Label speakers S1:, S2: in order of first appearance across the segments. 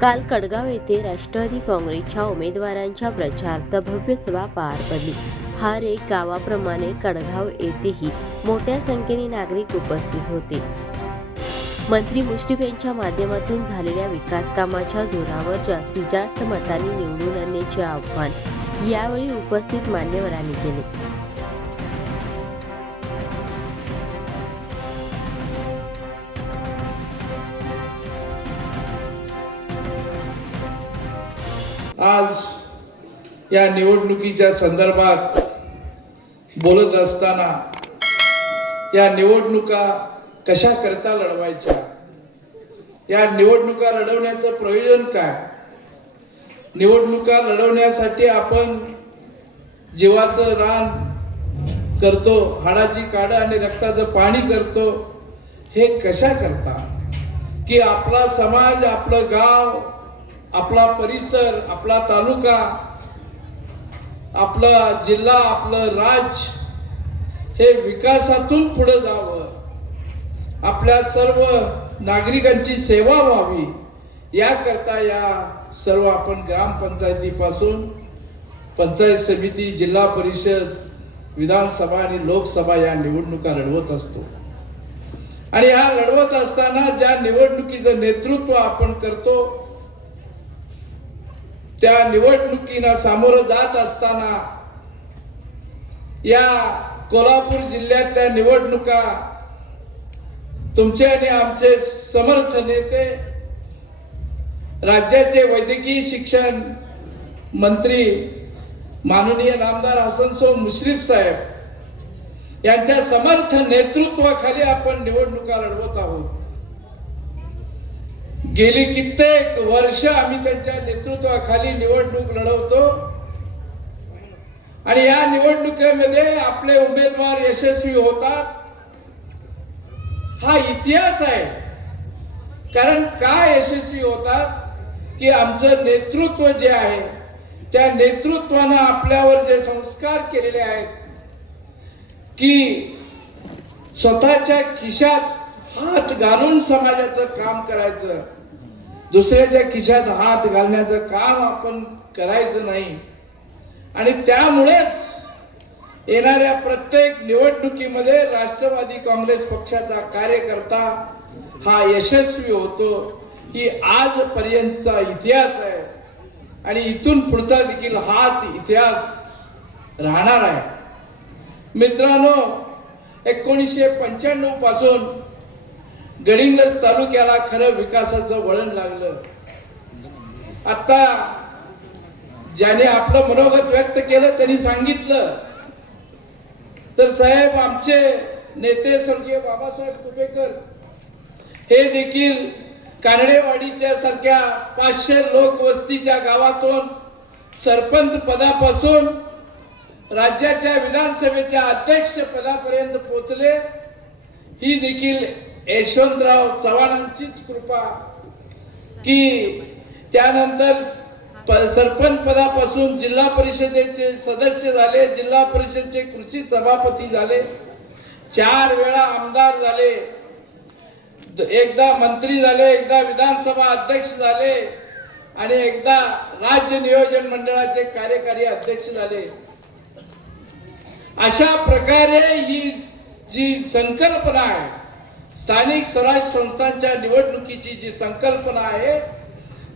S1: काल कडगाव येथे राष्ट्रवादी काँग्रेसच्या उमेदवारांच्या प्रचारार्थ भव्य सभा पार पडली. हर एक गावाप्रमाणे कडगाव येथेही मोठ्या संख्येने नागरिक उपस्थित होते. मंत्री मुश्रीफ यांच्या माध्यमातून झालेल्या विकास कामाच्या जोरावर जास्तीत जास्त मतांनी निवडून आणण्याचे आव्हान यावेळी उपस्थित मान्यवरांनी केले.
S2: आज या निवडणुकीच्या संदर्भात बोलत असताना या निवडणुका कशा करता लढवायच्या? या निवडणुका लढवण्याचं प्रयोजन काय? निवडणुका लढवण्यासाठी आपण जीवाचं रान करतो हाडाची काडं आणि रक्ताचं पाणी करतो. हे कशा करता? की आपला समाज आपलं गाव आपला परिसर आपला तालुका आपला जिल्हा आपलं राज हे विकासातून पुढे जावं. आपल्या सर्व नागरिकांची सेवा व्हावी. याकरता या सर्व आपण ग्रामपंचायतीपासून पंचायत समिती जिल्हा परिषद विधानसभा आणि लोकसभा या निवडणुका लढवत असतो. आणि ह्या लढवत असताना ज्या निवडणुकीचं नेतृत्व आपण करतो त्या निवडणुकीला सामोरं जात असताना या कोल्हापूर जिल्ह्यातल्या निवडणुका तुमचे आणि आमचे समर्थ नेते राज्याचे वैद्यकीय शिक्षण मंत्री माननीय नामदार हसनसो मुश्रीफ साहेब यांच्या समर्थ नेतृत्वाखाली आपण निवडणुका लढवत आहोत. गेली कित्येक वर्ष आम्ही त्यांच्या नेतृत्वाखाली निवडणूक लढवतो. आणि या निवडणुकीमध्ये आपले उमेदवार यशस्वी होतात. हा इतिहास आहे. कारण काय यशस्वी होतात? की आमचं नेतृत्व जे आहे त्या नेतृत्वानं आपल्यावर जे संस्कार केलेले आहेत की स्वतःच्या खिशात हात घालून समाजाचं काम करायचं दुसऱ्याच्या खिशात हात घालण्याचं काम आपण करायचं नाही आणि त्यामुळेच येणाऱ्या प्रत्येक निवडणुकीमध्ये राष्ट्रवादी काँग्रेस पक्षाचा कार्यकर्ता हा यशस्वी होतो ही आजपर्यंतचा इतिहास आहे. आणि इथून पुढचा देखील हाच इतिहास राहणार आहे. मित्रांनो एकोणीसशे पंच्याण्णवपासून गडिंग्लज तालुक्याला खरं विकासाचं वळण लागलं. आता ज्याने आपलं मनोगत व्यक्त केलं त्यांनी सांगितलं. तर साहेब आमचे नेते स्वर्गीय बाबासाहेब कुपेकर हे देखील कानडेवाडीच्या सारख्या पाचशे लोकवस्तीच्या गावातून सरपंच पदापासून राज्याच्या विधानसभेच्या अध्यक्ष पदापर्यंत पोचले. ही देखील यशवंतराव चव्हाणांचीच कृपा. की त्यानंतर सरपंच पदापासून जिल्हा परिषदेचे सदस्य झाले जिल्हा परिषदचे कृषी सभापती झाले चार वेळा आमदार झाले एकदा मंत्री झाले एकदा विधानसभा अध्यक्ष झाले आणि एकदा राज्य नियोजन मंडळाचे कार्यकारी अध्यक्ष झाले. अशा प्रकारे ही जी संकल्पना आहे स्थानिक स्वराज संस्थांच्या निवडणुकीची जी संकल्पना आहे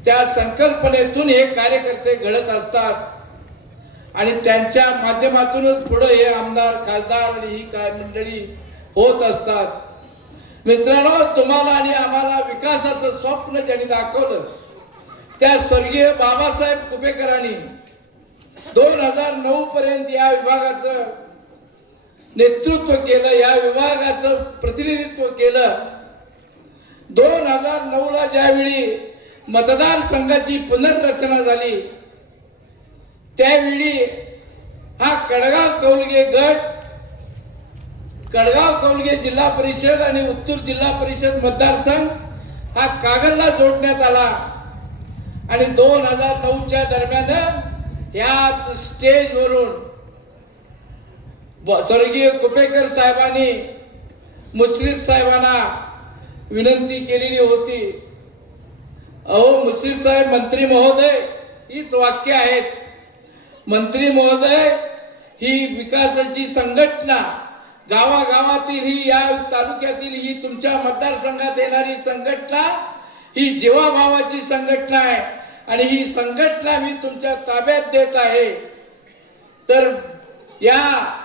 S2: त्या संकल्पनेतून हे कार्यकर्ते घडत असतात. आणि त्यांच्या माध्यमातूनच पुढे हे आमदार खासदार आणि ही काय मंडळी होत असतात. मित्रांनो तुम्हाला आणि आम्हाला विकासाचं स्वप्न ज्यांनी दाखवलं त्या स्वर्गीय बाबासाहेब कुपेकरांनी दोन हजार नऊ पर्यंत या विभागाचं नेतृत्व केलं या विभागाचं प्रतिनिधित्व केलं. दोन हजार नऊला ज्यावेळी मतदारसंघाची पुनर्रचना झाली त्यावेळी हा कडगाव कौलगे गट कडगाव कौलगे जिल्हा परिषद आणि उत्तूर जिल्हा परिषद मतदारसंघ हा कागलला जोडण्यात आला. आणि दोन हजार नऊच्या दरम्यान ह्याच स्टेजवरून स्वर्गीय कुपेकर साहेबांनी मुश्रीफ साहेबांना विनंती केलेली होती. अहो मुस्लिम साहेब मंत्री महोदय हीच वाक्य आहेत. मंत्री महोदय ही विकासाची संघटना. गावागावातील ही या तालुक्यातील ही तुमच्या मतदारसंघात येणारी संघटना ही जीवाभावाची संघटना आहे. आणि ही संघटना मी तुमच्या ताब्यात देत आहे. तर या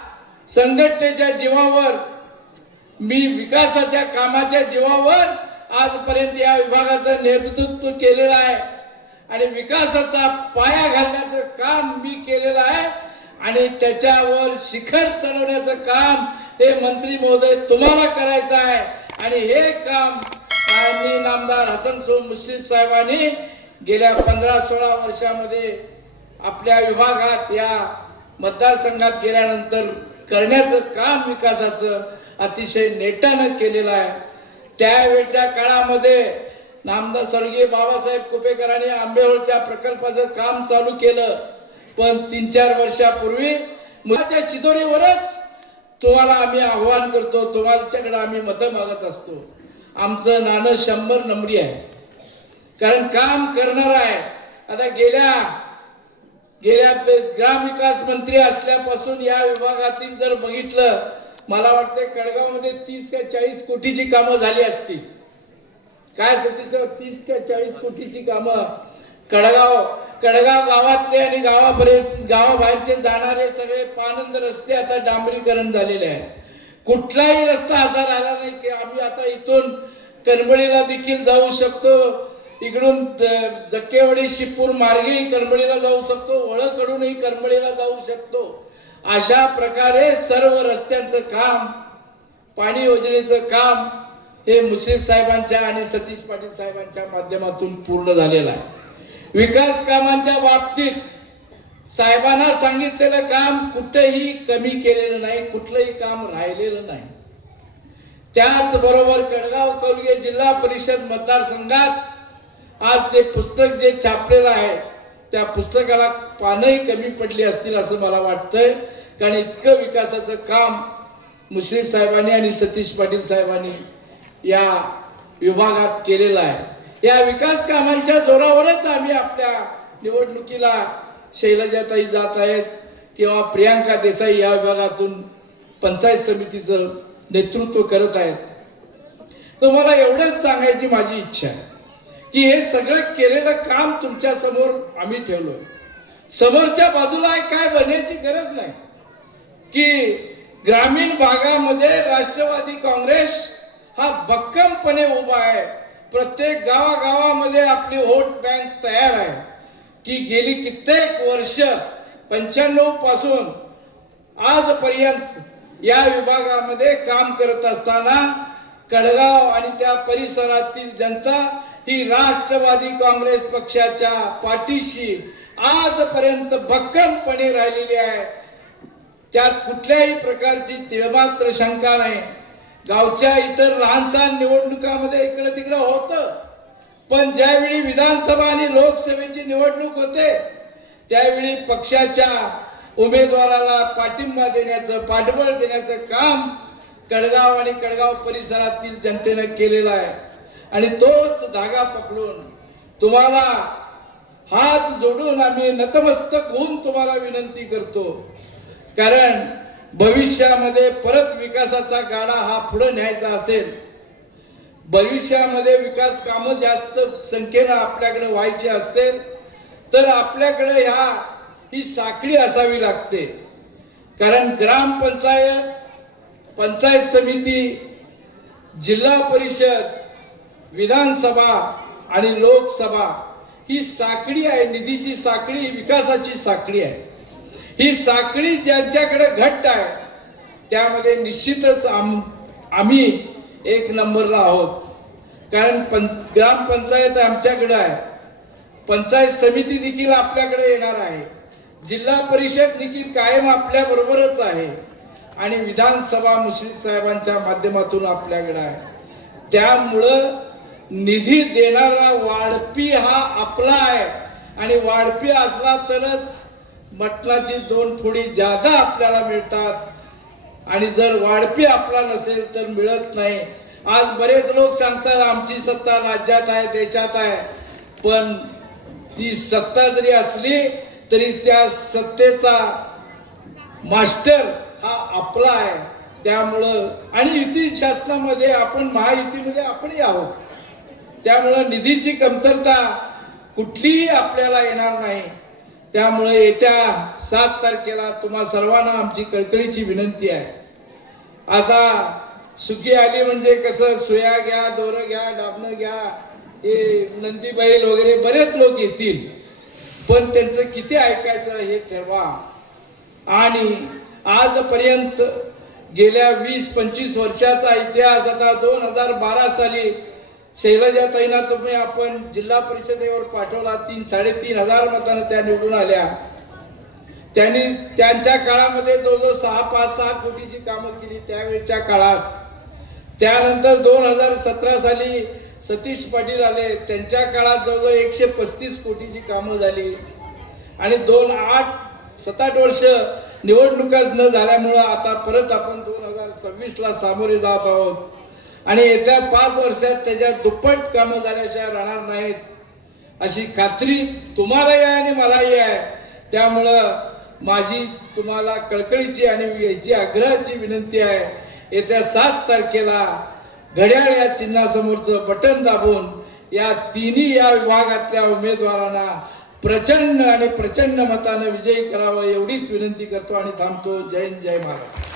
S2: संघटनेच्या जीवावर मी विकासाच्या कामाच्या जीवावर आजपर्यंत या विभागाचं नेतृत्व केलेलं आहे. आणि विकासाचा पाया घालण्याचं काम मी केलेलं आहे. आणि त्याच्यावर शिखर चढवण्याचं काम हे मंत्री महोदय तुम्हाला करायचं आहे. आणि हे काम माननीय नामदार हसन सो मुश्रीफ साहेबांनी गेल्या पंधरा सोळा वर्षामध्ये आपल्या विभागात या मतदारसंघात गेल्यानंतर करण्याचं काम विकासाचं अतिशय नेटानं केलेलं आहे. त्यावेळच्या काळामध्ये नामदार स्वर्गीय बाबासाहेब कुपेकरांनी आंबेहोळच्या प्रकल्पाचं काम चालू केलं. पण तीन चार वर्षापूर्वी मुलाच्या शिदोरीवरच तुम्हाला आम्ही आव्हान करतो तुम्हाच्याकडे आम्ही मतं मागत असतो. आमचं नाणं शंभर नंबरी आहे. कारण काम करणार आहे. आता गेल्या गेल्या ग्रामविकास मंत्री असल्यापासून या विभागातील जर बघितलं मला वाटतं कडगावमध्ये तीस का चाळीस कोटीची कामं झाली असतील काय सतीश तीस का चाळीस कोटीची कामं? कडगाव कडगाव गावातले आणि गावापर्यंत गावाबाहेरचे जाणारे सगळे पानंद रस्ते आता डांबरीकरण झालेले आहेत. कुठलाही रस्ता असा राहिला नाही की आम्ही आता इथून कणबळीला देखील जाऊ शकतो. इकडून द- जक्केवाडी शिपूर मार्गेही कणबळीला जाऊ शकतो वळकडूनही कणबळीला जाऊ शकतो. अशा प्रकारे सर्व रस्त्यांचं काम पाणी योजनेचं काम हे मुश्रीफ साहेबांच्या आणि सतीश पाटील साहेबांच्या माध्यमातून पूर्ण झालेलं आहे. विकास कामांच्या बाबतीत साहेबांना सांगितलेलं काम कुठेही कमी केलेलं नाही कुठलंही काम राहिलेलं नाही. त्याचबरोबर कडगाव कौलगे जिल्हा परिषद मतदारसंघात आज ते पुस्तक जे छापलेलं आहे त्या पुस्तकाला पानही कमी पडली असतील असं मला वाटतंय. कारण इतकं विकासाचं काम मुश्रीफ साहेबांनी आणि सतीश पाटील साहेबांनी या विभागात केलेलं आहे. या विकास कामांच्या जोरावरच आम्ही आपल्या निवडणुकीला शैलजाताई जात आहेत किंवा प्रियांका देसाई या विभागातून पंचायत समितीचं नेतृत्व करत आहेत. तर मला एवढंच सांगायची माझी इच्छा आहे. की हे सगळं केलेलं काम तुमच्यासमोर आम्ही ठेवलो समोरच्या बाजूला काय बनण्याची गरज नाही. की ग्रामीण भागामध्ये राष्ट्रवादी काँग्रेस हा भक्कमपणे उभा आहे. प्रत्येक गावागावामध्ये आपली व्होट बँक तयार आहे. की गेली कित्येक वर्ष पंच्याण्णवपासून आजपर्यंत या विभागामध्ये काम करत असताना कडगाव आणि त्या परिसरातील जनता ही राष्ट्रवादी काँग्रेस पक्षाच्या पाठीशी आजपर्यंत भक्कमपणे राहिलेली आहे. त्यात कुठल्याही प्रकारची तिळमात्र शंका नाही. गावच्या इतर लहानसहान निवडणुकामध्ये इकडं तिकडं होतं. पण ज्यावेळी विधानसभा आणि लोकसभेची निवडणूक होते त्यावेळी पक्षाच्या उमेदवाराला पाठिंबा देण्याचं पाठबळ देण्याचं काम कडगाव आणि कडगाव परिसरातील जनतेनं केलेलं आहे. आणि तोच धागा पकडून तुम्हाला हात जोडून आम्ही नतमस्तक होऊन तुम्हाला विनंती करतो. कारण भविष्यामध्ये परत विकासाचा गाडा हा पुढे न्यायचा असेल. भविष्यामध्ये विकास कामं जास्त संख्येनं आपल्याकडे व्हायची असतील तर आपल्याकडे ह्या ही साखळी असावी लागते. कारण ग्रामपंचायत पंचायत समिती जिल्हा परिषद विधानसभा आणि लोकसभा ही साखळी आहे निधीची साखळी विकासाची साखळी आहे. ही साखळी ज्यांच्याकडे घट्ट आहे त्यामध्ये निश्चितच आम आम्ही एक नंबरला आहोत. कारण पं ग्रामपंचायत आमच्याकडं आहे. पंचायत समिती देखील आपल्याकडे येणार आहे. जिल्हा परिषद देखील कायम आपल्याबरोबरच आहे. आणि विधानसभा मुश्रीफ साहेबांच्या माध्यमातून आपल्याकडे आहे. त्यामुळं निधी देणारा वाढपी हा आपला आहे. आणि वाढपी असला तरच मटणाची दोन फोडी जादा आपल्याला मिळतात. आणि जर वाढपी आपला नसेल तर मिळत नाही. आज बरेच लोक सांगतात आमची सत्ता राज्यात आहे देशात आहे. पण ती सत्ता जरी असली तरी त्या सत्तेचा मास्टर हा आपला आहे. त्यामुळं आणि युती शासनामध्ये आपण महायुतीमध्ये आपणही आहोत. त्यामुळं निधीची कमतरता कुठलीही आपल्याला येणार नाही. त्यामुळे येत्या सात तारखेला तुम्हा सर्वांना आमची कळकळीची विनंती आहे. आता सुखी आली म्हणजे कसं सुया घ्या दोरं घ्या डाबणं घ्या हे नंदी बैल वगैरे बरेच लोक येतील. पण त्यांचं किती ऐकायचं हे ठरवा. आणि आजपर्यंत गेल्या वीस पंचवीस वर्षाचा इतिहास आता दोन हजार बारा साली शैलजाताईंना तुम्ही आपण जिल्हा परिषदेवर पाठवला तीन साडेतीन हजार मतानं त्या निवडून आल्या. त्यांनी त्यांच्या काळामध्ये जवळजवळ सहा पाच सहा कोटीची कामं केली त्यावेळेच्या काळात. त्यानंतर दोन हजार सतरा साली सतीश पाटील आले. त्यांच्या काळात जवळजवळ एकशे पस्तीस कोटीची कामं झाली. आणि दोन आठ सात आठ वर्ष निवडणुकाच न झाल्यामुळं आता परत आपण दोन हजार सव्वीसला सामोरे जात आहोत. आणि येत्या पाच वर्षात त्याच्या दुप्पट कामं झाल्याशिवाय राहणार नाहीत. अशी खात्री तुम्हालाही आहे आणि मलाही आहे. त्यामुळं माझी तुम्हाला कळकळीची आणि याची आग्रहाची विनंती आहे. येत्या सात तारखेला घड्याळ या चिन्हासमोरचं बटन दाबून या तिन्ही या विभागातल्या उमेदवारांना प्रचंड आणि प्रचंड मतानं विजयी करावं एवढीच विनंती करतो आणि थांबतो. जय जय महाराज